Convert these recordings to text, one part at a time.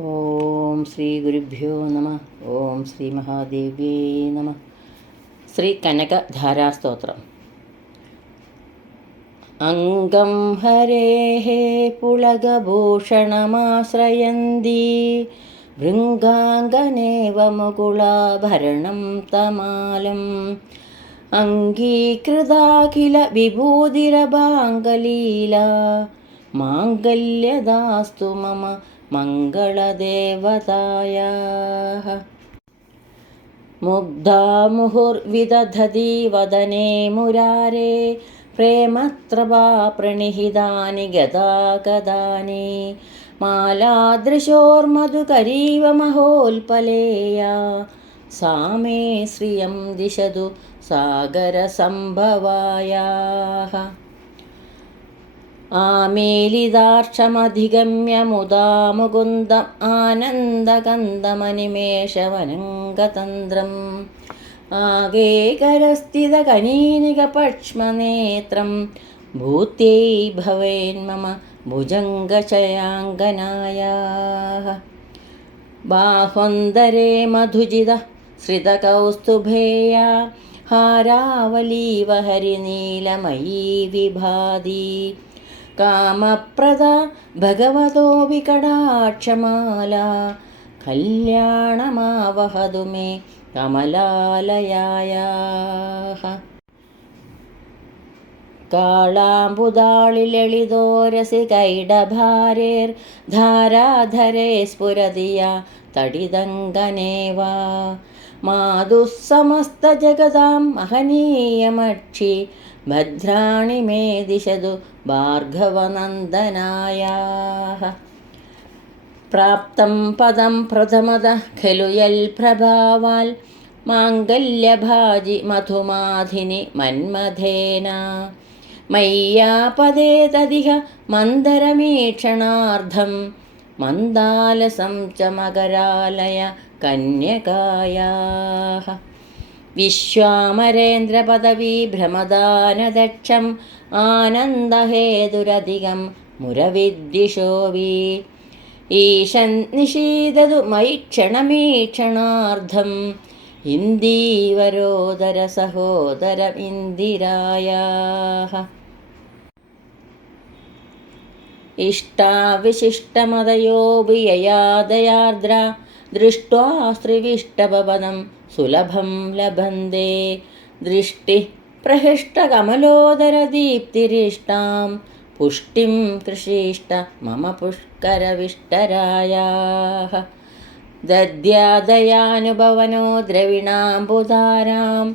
ഓം ശ്രീ ഗുരുഭ്യോ നമ. ഓം ശ്രീ മഹാദേവ്യേ നമ. ശ്രീ കനകധാരാസ്തോത്രം. അംഗം ഹരേഃ പുളകഭൂഷണമാശ്രയന്തി ഭൃംഗാംഗനേവ മുകുളാഭരണം തമാലം അംഗീകൃതാഖില വിഭൂതിരഭാംഗലീല മാംഗല്യദാസ്തു മമ മംഗളദേവതായാഃ. മുഗ്ധാ മുഹുർവിദധതി വദനെ മുരാരേ പ്രേമത്രപാ പ്രണിഹിതാനി ഗദാഗദാനി മാലാദൃശോർമധുകരീവ മഹോൽപലേയാ സാ മേ ശ്രിയം ദിശതു സാഗരസംഭവായാഃ. ആമീലിതാക്ഷമധിഗമ്യ മുദാ മുകുന്ദം ആനന്ദകന്ദമനിമേഷവനംഗതന്ത്രം ആഗേകരസ്ഥിതകനീനികപക്ഷ്മനേത്രം ഭൂത്यै ഭവേന്മമ ഭുജംഗശയാങ്കനായാഃ. ബാഹ്വന്തരേ മധുജിത ശ്രിതകൗസ്തുഭേയ ഹാരാവലീവ ഹരിനീലമയീ വിഭാതി കാമപ്രദ ഭഗവതോ വികടാക്ഷമാല കല്യാണമാവഹതു മേ കമലാലയായാഃ. കാളാംബുദാളിലളിതോരസികൈഡഭാരേർ ധാരാധരേ സ്ഫുരതിയ തടിതങ്കനേവ മാതുഃ സമസ്തജഗതാം മഹനീയമക്ഷി ഭദ്രാണി മേ ദിശതു ഭാർഗവനന്ദനായാഃ. പ്രാപ്തം പദം പ്രഥമത ഖലു യൽപ്രഭാവാൽ മാംഗല്യഭാജി മധുമാധിനി മന്മഥേന മയ്യാപദേ തദിഹ മന്ദരമീക്ഷണാർദ്ധം മന്ദാലസം ച മകരാലയ കന്യകായാഃ. വിശ്വാമരേന്ദ്രപദവീ ഭ്രമദാനദക്ഷം ആനന്ദഹേതുരധികം മുരവിദ്വിഷോവി ഈശൻ നിഷീദതു മയി ക്ഷണമീക്ഷണാർദ്ധം ഇന്ദീവരോദര സഹോദരം ഇന്ദിരായാഃ. ഇഷ്ടാവിശിഷ്ടമതയോപി യയാദയാർദ്ര ദൃഷ്ട്വാ സ്ത്രീവിഷ്ടപവനം സുലഭം ലഭന്തെ ദൃഷ്ടി പ്രഹൃഷ്ടകമലോദരദീപ്തിരിഷ്ടാം പുഷ്ടിം കൃഷീഷ്ട മമ പുഷ്കരവിഷ്ടരായാഃ. ദദ്യാദയാനുഭവനോ ദ്രവിണാംബുധാരാം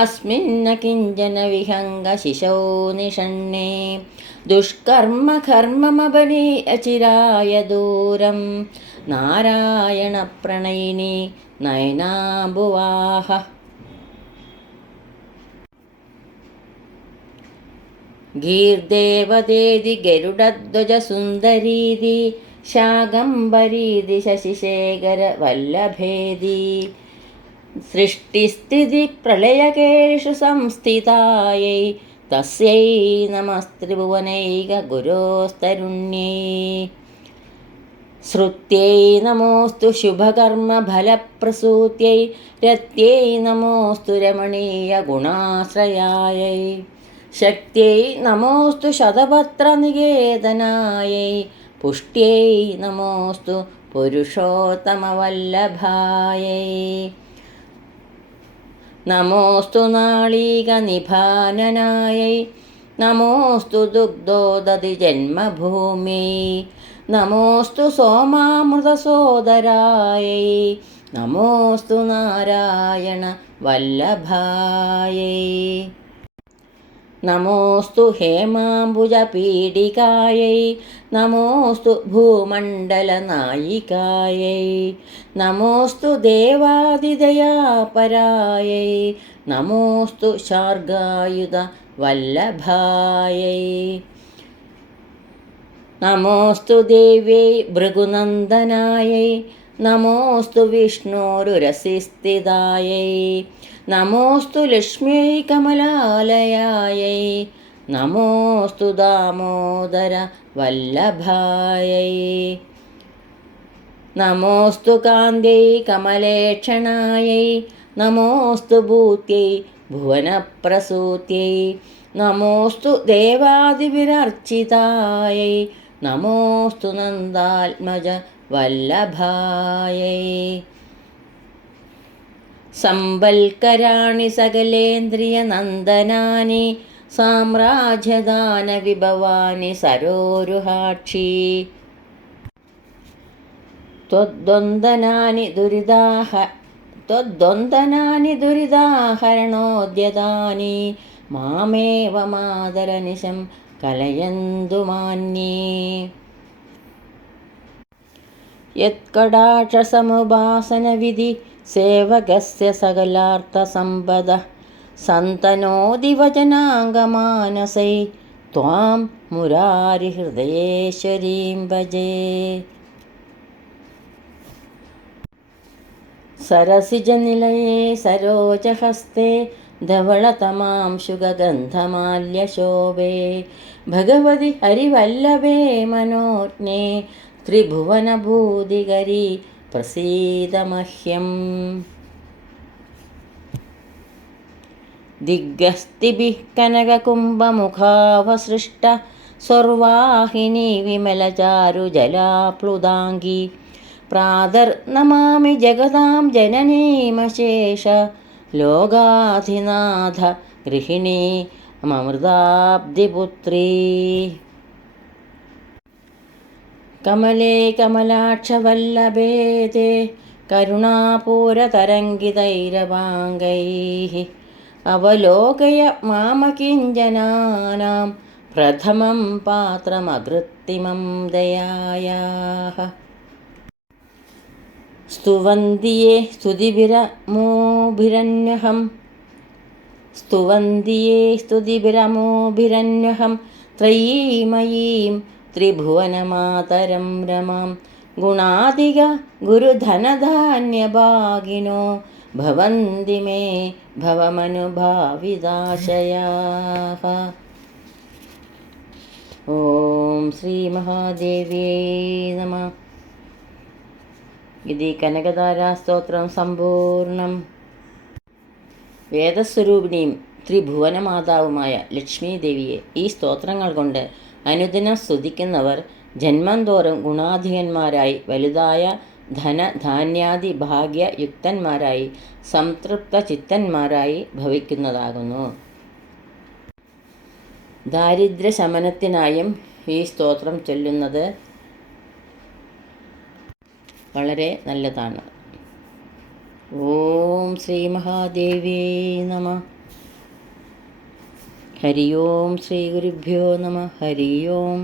അസ്മിന്ന കിഞ്ചന വിഹംഗശിശോ നിഷണ്ണേ ദുഷ്കർമ്മ കർമ്മമപനീയചിരായ ദൂരം നാരായണ പ്രണയിനി നയനാംബുവാഹ. ഗീർദേവതേതി ഗരുഡധ്വജസുന്ദരീതി ശാകംബരീതി ശശിശേഖര വല്ലഭേതി സൃഷ്ടിസ്ഥിതി പ്രളയകേഷു സംസ്ഥിതായൈ തസ്യൈ നമസ്ത്രിഭുവനൈക ഗുരോസ്തരുണ്യൈ. ശ്രുത്यै നമോസ്തു ശുഭകർമ്മഫലപ്രസൂത്यै രത്यै നമോസ്തു രമണീയഗുണാശ്രയാयै ശക്ത്यै നമോസ്തു ശതപത്രനികേതനാयै പുഷ്ട്यै നമോസ്തു പുരുഷോത്തമവല്ലഭാयै നമോസ്തു നാളീകനിഭാനനാयै നമോസ്തു ദുഗ്ധോദധിജന്മഭൂമ്यै നമോസ്തു സോമാമൃതസോദരാयै നമോസ്തു നാരായണ വല്ലഭാयै നമോസ്തു ഹേമാംബുജപീഡികാयै നമോസ്തു ഭൂമണ്ഡലനായികാयै നമോസ്തു ദേവാദിദയാപരാयै നമോസ്തു ശാർഗായുധ വല്ലഭാयै നമോസ്തു ദേവ്യൈ ഭൃഗുനന്ദനാयै നമോസ്തു വിഷ്ണോരുരസിസ്ഥിതാयै നമോസ്തു ലക്ഷ്മ്यै കമലാലയാयै നമോസ്തു ദാമോദര വല്ലഭാयै നമോസ്തു കാന്ത്यै കമലേക്ഷണാयै നമോസ്തു ഭൂത്यै ഭുവനപ്രസൂത്यै നമോസ്തു ദേവാദിഭിരർച്ചിതാयै നമോസ്തു നന്ദാത്മജ വല്ലഭാयै. സംവൽക്കരാണി സകലേന്ദ്രിയനന്ദനാനി സാമ്രാജ്യദാനവിഭവാനി സരോരുഹാക്ഷി ത്വദ്വന്ദനാനി ദുരിതാഹരണോദ്യതാനി മാമേവ മാതരനിശം കലയന്തു മാന്യേ. യത്കടാക്ഷസമുപാസനവിധി സേവകസ്യ സകലാർത്ഥസമ്പദഃ സന്തനോതി വചനാംഗമാനസൈ ത്വാം മുരാരിഹൃദയേശ്വരീം ഭജേ. സരസിജനിലയേ സരോജഹസ്തേ ധവളതമാംശുഗന്ധമാല്യശോഭേ ഭഗവതി ഹരിവല്ലഭേ മനോജ്ഞേ ത്രിഭുവനഭൂതികരി പ്രസീദ മഹ്യം. ദിഗ്ഗസ്തിഭിഃ കനകകുംഭമുഖാവസൃഷ്ട സ്വർവാഹിനി വിമലചാരുജലാപ്ലുതാംഗി പ്രാതർനമാമി ജഗതാം ജനനീമശേഷ ലോകാധിനാഥ ഗൃഹിണീ മമൃതാബ്ധിപുത്രീ. കമലേ കമലാക്ഷവല്ലഭേ തേ കരുണാപൂരതരംഗിതൈരവാംഗൈഃ അവലോകയ മാമകിഞ്ചനാനാം പ്രഥമം പാത്രമകൃത്രിമം ദയായാഃ. സ്തുവന്തിയേ സ്തുതിഭിരമോഭിരന്വഹം ത്രയീമയീം ത്രിഭുവനമാതരം രമാം ഗുണാധിക ഗുരുധനധാന്യഭാഗിനോ ഭവന്തി മേ ഭവമനുഭാവിതാശയാഃ. ഓം ശ്രീ മഹാദേവ്യൈ നമഃ. ഇതി കനകധാരാസ്തോത്രം സമ്പൂർണം. വേദസ്വരൂപിണിയും ത്രിഭുവനമാതാവുമായ ലക്ഷ്മീദേവിയെ ഈ സ്തോത്രങ്ങൾ കൊണ്ട് അനുദിനം സ്തുതിക്കുന്നവർ ജന്മം തോറും ഗുണാധികന്മാരായി വലുതായ ധനധാന്യാദി ഭാഗ്യയുക്തന്മാരായി സംതൃപ്ത ചിത്തന്മാരായി ഭവിക്കുന്നതാകുന്നു. ദാരിദ്ര്യശമനത്തിനായും ഈ സ്തോത്രം ചൊല്ലുന്നത് വളരെ നല്ലതാണ്. ഓം ശ്രീ മഹാദേവ്യൈ നമഃ. ഹരി ഓം ശ്രീ ഗുരുഭ്യോ നമഃ. ഹരി ഓം.